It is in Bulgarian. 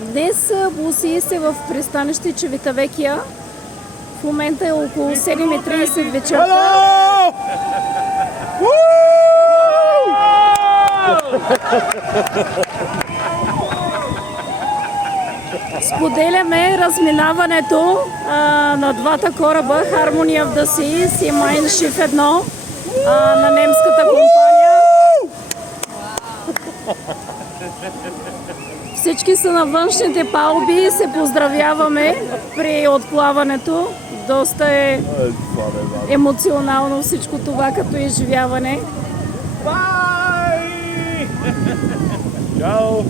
Днес Буси сте в пристанище Чевитавекия. В момента е около 7:30 вечерта. Споделяме разминаването на двата кораба Harmony of the Seas и Mein Schiff 1 на немската компания. Всички са на външните палуби и се поздравяваме при отплаването. Доста е емоционално всичко това като изживяване. Bye! Ciao!